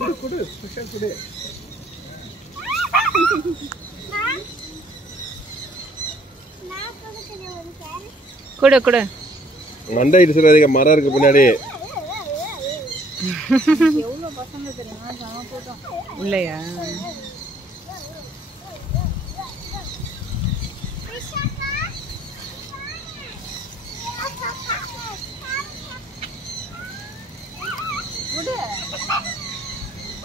குடு புஷா குடு. குடு குடு. மண்டை இடிச்சுறாதீங்க, மரம் இருக்கு பின்னாடி. எவ்வளவு பசங்க தெரியுமா சம கூட்டம் உள்ளயா?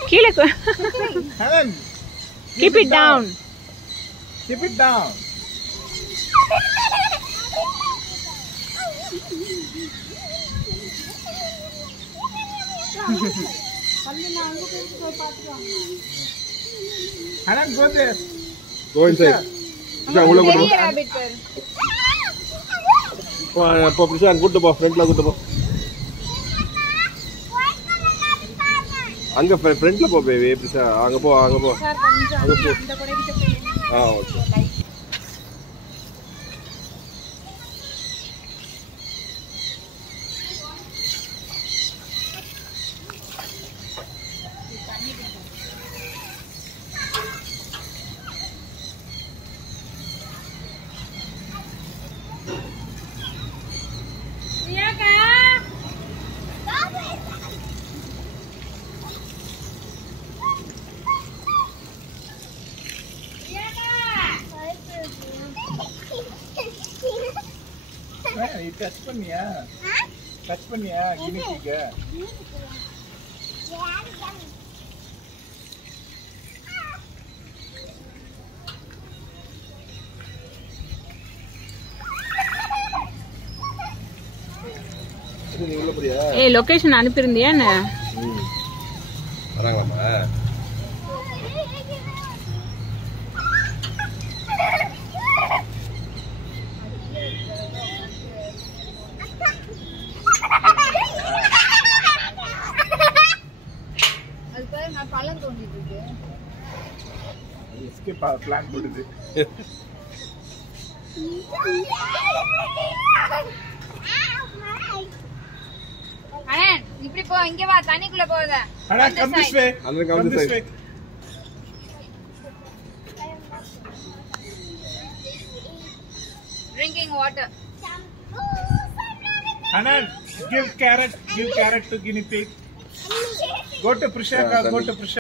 கீழே keep it down. Keep it down. Hanan, go there. Go inside. Prisha, ulla go. Rabbit per. Po Prisha, good po, front la good po. அங்க ஃப்ரண்ட்ல போ பேபி. Prisha, அங்க போ அங்க போ. சார் கொஞ்சம் இந்த கொடை கிட்ட போய். ஓகே. நீ டச் பண்ணியா? டச் பண்ணியா கினிக்கு? நீ உள்ள போறியா? ஏய் லொகேஷன் அனுப்பிருந்தியா என்ன? வராங்களாமா? அது பேர் நான் பழம் தோண்டிட்டு இருக்கு. इसके प्लान போடுது. அண்ணன் இப்படி போ, இங்க வா, தண்ணிக்குள்ள போகாத. அண்ணா come this way. Come this way. Drinking water. Hanan, give carrot to guinea pig. Go to Prisha, go to Prisha.